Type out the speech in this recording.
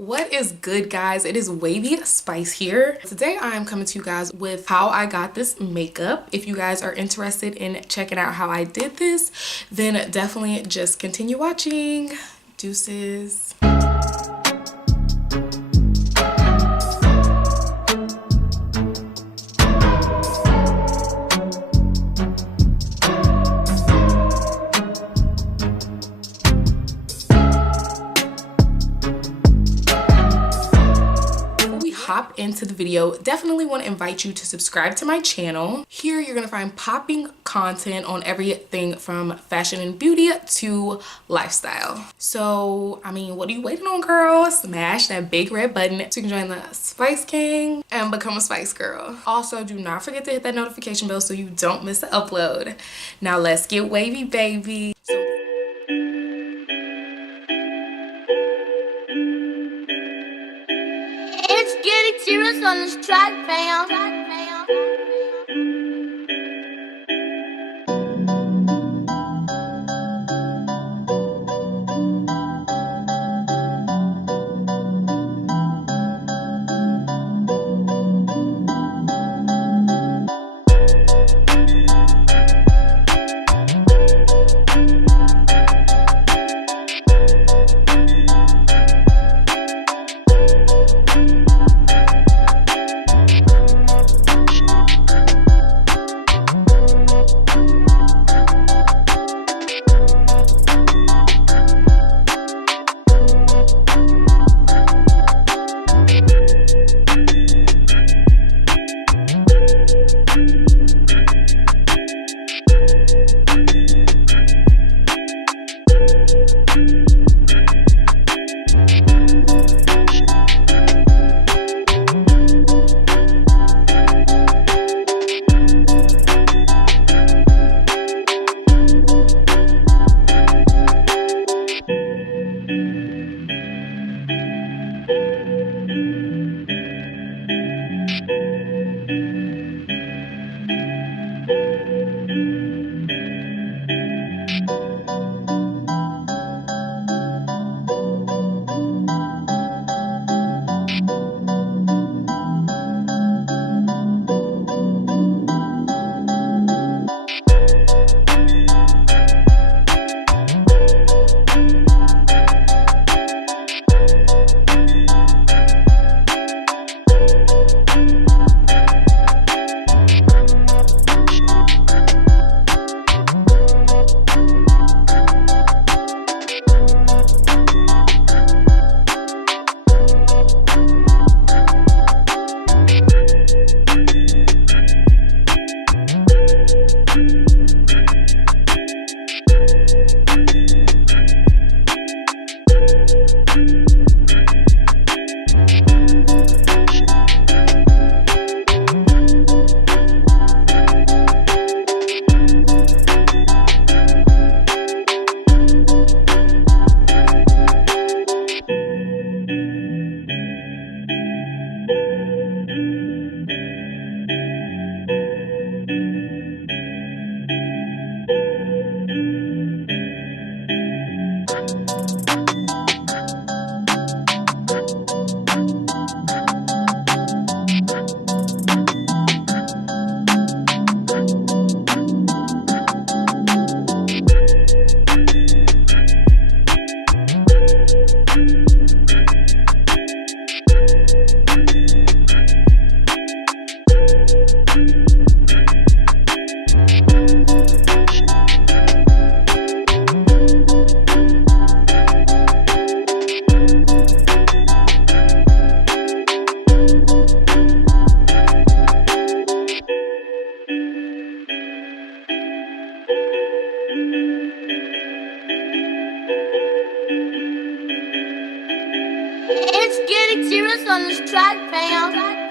What is good, guys? It is Wavy Spice here. Today I am coming to you guys with how I got this makeup. If you guys are interested in checking out how I did this, then definitely just continue watching. Deuces. Hop into the video, definitely want to invite you to subscribe to my channel. Here you're gonna find popping content on everything from fashion and beauty to lifestyle. So I mean, what are you waiting on, girl? Smash that big red button so you can join the Spice Gang and become a Spice Girl. Also, do not forget to hit that notification bell so you don't miss the upload. Now let's get wavy, baby. Serious on this track, fam. It's getting serious on this track, fam.